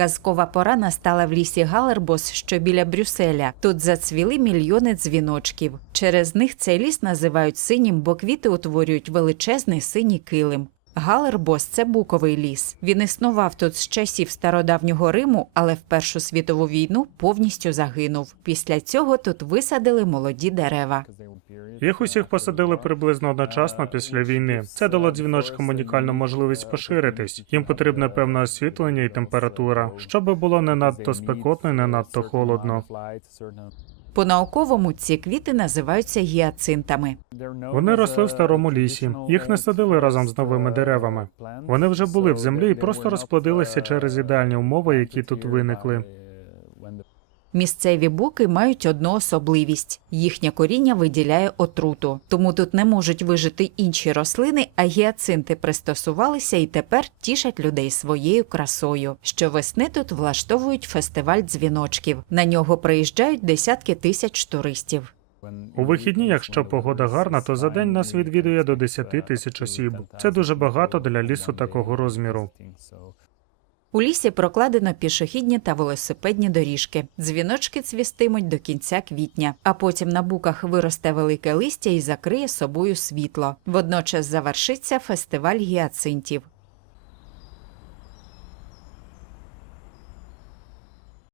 Казкова пора настала в лісі Галербос, що біля Брюсселя. Тут зацвіли мільйони дзвіночків. Через них цей ліс називають синім, бо квіти утворюють величезний синій килим. Галербос це буковий ліс. Він існував тут з часів стародавнього Риму, але в Першу світову війну повністю загинув. Після цього тут висадили молоді дерева. Їх усіх посадили приблизно одночасно після війни. Це дало дзвіночкам унікальну можливість поширитись. Їм потрібне певне освітлення і температура, щоб було не надто спекотно і не надто холодно. По-науковому ці квіти називаються гіацинтами. Вони росли в старому лісі. Їх не садили разом з новими деревами. Вони вже були в землі і просто розплодилися через ідеальні умови, які тут виникли. Місцеві буки мають одну особливість: їхнє коріння виділяє отруту, тому тут не можуть вижити інші рослини, а гіацинти пристосувалися і тепер тішать людей своєю красою. Щовесни тут влаштовують фестиваль дзвіночків. На нього приїжджають десятки тисяч туристів. У вихідні, якщо погода гарна, то за день нас відвідує до 10 тисяч осіб. Це дуже багато для лісу такого розміру. У лісі прокладено пішохідні та велосипедні доріжки. Дзвіночки цвістимуть до кінця квітня, а потім на буках виросте велике листя і закриє собою світло. Водночас завершиться фестиваль гіацинтів.